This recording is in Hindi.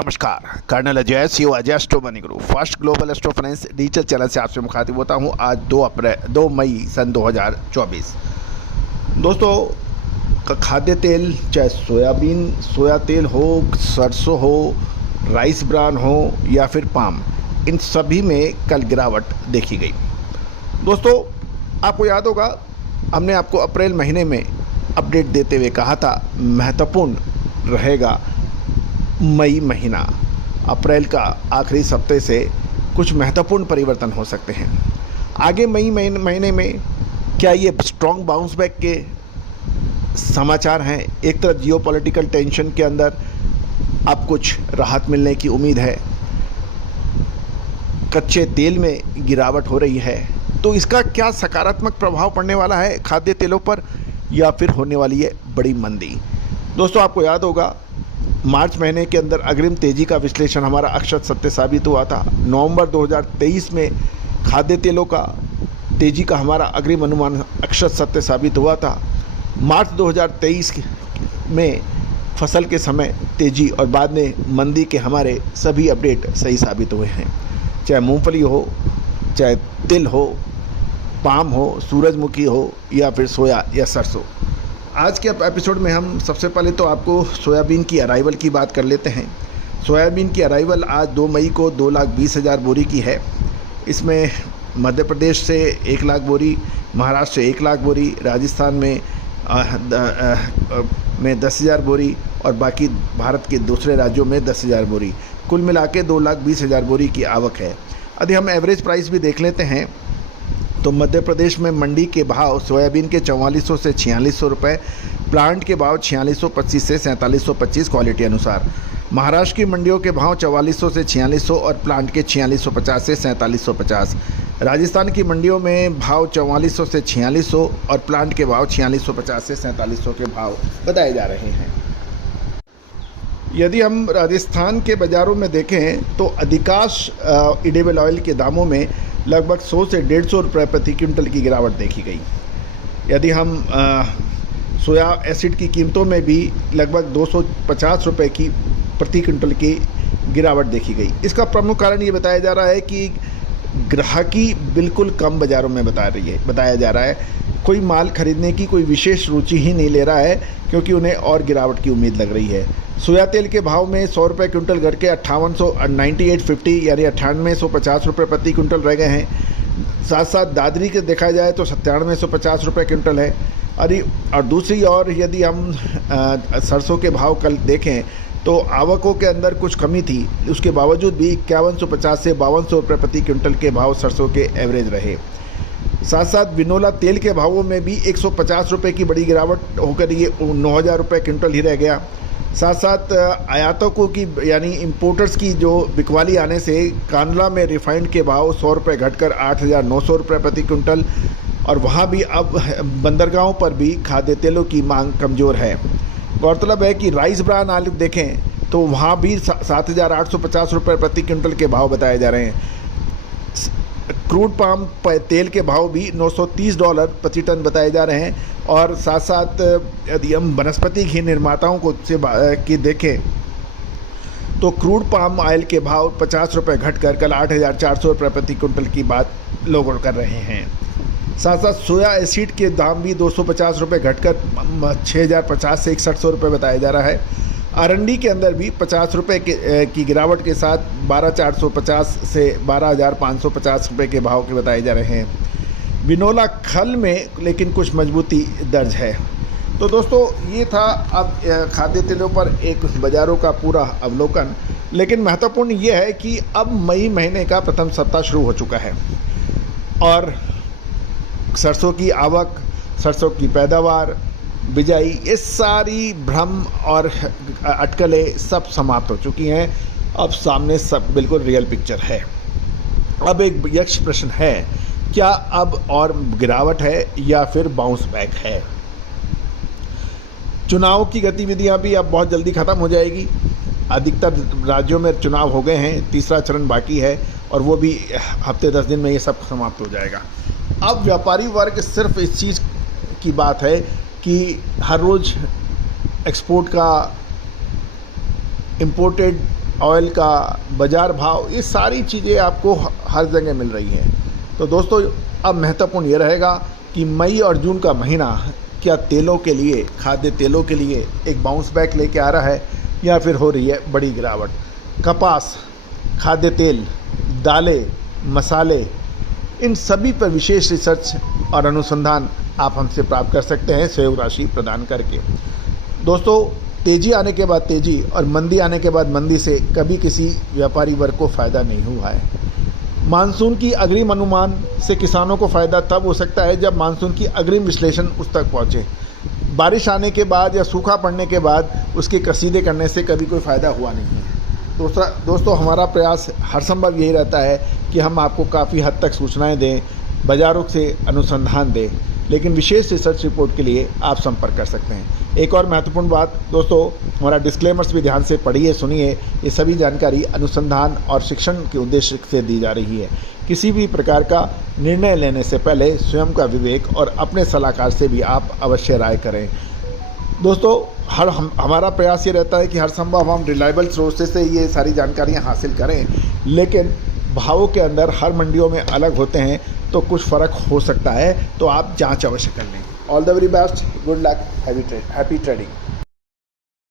नमस्कार, colonel Ajay CO Ajay astro money Guru first global astro finance digital channel से आपसे मुखातिब होता हूं। आज 2 मई सन 2024। दोस्तों, खाद्य तेल चाहे सोयाबीन सोया तेल हो, सरसों हो, राइस ब्रान हो या फिर पाम, इन सभी में कल गिरावट देखी गई। दोस्तों, आपको याद होगा हमने आपको अप्रैल महीने में अपडेट देते हुए कहा था महत्वपूर्ण रहेगा मई महीना। अप्रैल का आखिरी सप्ताह से कुछ महत्वपूर्ण परिवर्तन हो सकते हैं। आगे मई महीने में क्या ये स्ट्रॉन्ग बाउंस बैक के समाचार हैं? एक तरफ जियोपॉलिटिकल टेंशन के अंदर अब कुछ राहत मिलने की उम्मीद है, कच्चे तेल में गिरावट हो रही है, तो इसका क्या सकारात्मक प्रभाव पड़ने वाला है खाद्य तेलों पर या फिर होने वाली है बड़ी मंदी? दोस्तों, आपको याद होगा मार्च महीने के अंदर अग्रिम तेजी का विश्लेषण हमारा अक्षत सत्य साबित हुआ था। नवंबर 2023 में खाद्य तेलों का तेजी का हमारा अग्रिम अनुमान अक्षत सत्य साबित हुआ था। मार्च 2023 में फसल के समय तेजी और बाद में मंदी के हमारे सभी अपडेट सही साबित हुए हैं। चाहे मूंगफली हो, चाहे तिल हो, पाम हो, सूरजमुखी हो या फिर सोया या सरसों। आज के एपिसोड में हम सबसे पहले तो आपको सोयाबीन की अराइवल की बात कर लेते हैं। सोयाबीन की अराइवल आज 2 मई को 2,20,000 बोरी की है। इसमें मध्य प्रदेश से 1 लाख बोरी, महाराष्ट्र से 1 लाख बोरी, राजस्थान में 10,000 बोरी और बाकी भारत के दूसरे राज्यों में 10,000 बोरी, कुल मिला के 2,20,000 बोरी की आवक है। यदि हम एवरेज प्राइस भी देख लेते हैं तो मध्य प्रदेश में मंडी के भाव सोयाबीन के 4400 से 4600 रुपये, प्लांट के भाव 4625 से 4725 क्वालिटी अनुसार। महाराष्ट्र की मंडियों के भाव 4400 से 4600 और प्लांट के 4650 से 4750। राजस्थान की मंडियों में भाव 4400 से 4600 और प्लांट के भाव 4650 से 4700 के भाव बताए जा रहे हैं। यदि हम राजस्थान के बाज़ारों में देखें तो अधिकांश एडिबल ऑयल के दामों में लगभग 100 से 150 रुपये प्रति क्विंटल की गिरावट देखी गई। यदि हम सोया एसिड की कीमतों में भी लगभग 250 रुपये की प्रति क्विंटल की गिरावट देखी गई। इसका प्रमुख कारण ये बताया जा रहा है कि ग्राहकी बिल्कुल कम बाज़ारों में बताया जा रहा है। कोई माल खरीदने की कोई विशेष रुचि ही नहीं ले रहा है क्योंकि उन्हें और गिरावट की उम्मीद लग रही है। सोया तेल के भाव में 100 रुपये क्विंटल घट के 9850 यानी 9850 रुपये प्रति क्विंटल रह गए हैं। साथ साथ दादरी के देखा जाए तो 9750 रुपये क्विंटल है। और दूसरी ओर यदि हम सरसों के भाव कल देखें तो आवकों के अंदर कुछ कमी थी, उसके बावजूद भी 5150 से 5200 रुपये प्रति क्विंटल के भाव सरसों के एवरेज रहे। साथ साथ बिनोला तेल के भावों में भी 150 रुपये की बड़ी गिरावट होकर ये 9000 रुपये क्विंटल ही रह गया। साथ साथ आयातकों की यानी इंपोर्टर्स की जो बिकवाली आने से कांडला में रिफाइंड के भाव 100 रुपये घटकर 8,900 रुपये प्रति क्विंटल, और वहाँ भी अब बंदरगाहों पर भी खाद्य तेलों की मांग कमज़ोर है। गौरतलब है कि राइस ब्रान आलू देखें तो वहाँ भी 7,850 रुपये प्रति क्विंटल के भाव बताए जा रहे हैं। क्रूड पाम तेल के भाव भी $930 प्रति टन बताए जा रहे हैं। और साथ साथ यदि हम वनस्पति घी निर्माताओं को की देखें तो क्रूड पाम ऑयल के भाव 50 रुपये घटकर कल 8,400 रुपये प्रति क्विंटल की बात लोग कर रहे हैं। साथ साथ सोया एसिड के दाम भी 250 रुपये घटकर 6,050 से 6,100 रुपये बताया जा रहा है। आरंडी के अंदर भी 50 रुपये की गिरावट के साथ 12,450 से 12,550 रुपये के भाव के बताए जा रहे हैं। बिनोला खल में लेकिन कुछ मजबूती दर्ज है। तो दोस्तों, ये था अब खाद्य तेलों पर एक बाज़ारों का पूरा अवलोकन। लेकिन महत्वपूर्ण ये है कि अब मई महीने का प्रथम सप्ताह शुरू हो चुका है और सरसों की आवक, सरसों की पैदावार, बिजाई, ये सारी भ्रम और अटकलें सब समाप्त हो चुकी हैं। अब सामने सब बिल्कुल रियल पिक्चर है। अब एक यक्ष प्रश्न है, क्या अब और गिरावट है या फिर बाउंस बैक है? चुनाव की गतिविधियां भी अब बहुत जल्दी ख़त्म हो जाएगी। अधिकतर राज्यों में चुनाव हो गए हैं, तीसरा चरण बाकी है और वो भी हफ्ते 10 दिन में ये सब समाप्त हो जाएगा। अब व्यापारी वर्ग सिर्फ इस चीज़ की बात है कि हर रोज़ एक्सपोर्ट का, इम्पोर्टेड ऑयल का बाज़ार भाव, ये सारी चीज़ें आपको हर जगह मिल रही हैं। तो दोस्तों अब महत्वपूर्ण ये रहेगा कि मई और जून का महीना क्या तेलों के लिए, खाद्य तेलों के लिए एक बाउंस बैक लेके आ रहा है या फिर हो रही है बड़ी गिरावट। कपास, खाद्य तेल, दालें, मसाले, इन सभी पर विशेष रिसर्च और अनुसंधान आप हमसे प्राप्त कर सकते हैं सहयोग राशि प्रदान करके। दोस्तों तेज़ी आने के बाद तेज़ी और मंदी आने के बाद मंदी से कभी किसी व्यापारी वर्ग को फ़ायदा नहीं हुआ है। मानसून की अग्रिम अनुमान से किसानों को फ़ायदा तब हो सकता है जब मानसून की अग्रिम विश्लेषण उस तक पहुँचे। बारिश आने के बाद या सूखा पड़ने के बाद उसके कसीदे करने से कभी कोई फ़ायदा हुआ नहीं है। दोस्तों हमारा प्रयास हर संभव यही रहता है कि हम आपको काफ़ी हद तक सूचनाएं दें, बाज़ारों से अनुसंधान दें, लेकिन विशेष रिसर्च रिपोर्ट के लिए आप संपर्क कर सकते हैं। एक और महत्वपूर्ण बात दोस्तों, हमारा डिस्क्लेमर्स भी ध्यान से पढ़िए, सुनिए। ये सभी जानकारी अनुसंधान और शिक्षण के उद्देश्य से दी जा रही है। किसी भी प्रकार का निर्णय लेने से पहले स्वयं का विवेक और अपने सलाहकार से भी आप अवश्य राय करें। दोस्तों हमारा प्रयास ये रहता है कि हर संभव हम रिलायबल सोर्सेज से ये सारी जानकारियाँ हासिल करें, लेकिन भावों के अंदर हर मंडियों में अलग होते हैं, तो कुछ फ़र्क हो सकता है, तो आप जांच अवश्य कर लें। All the very best, good luck, happy trading.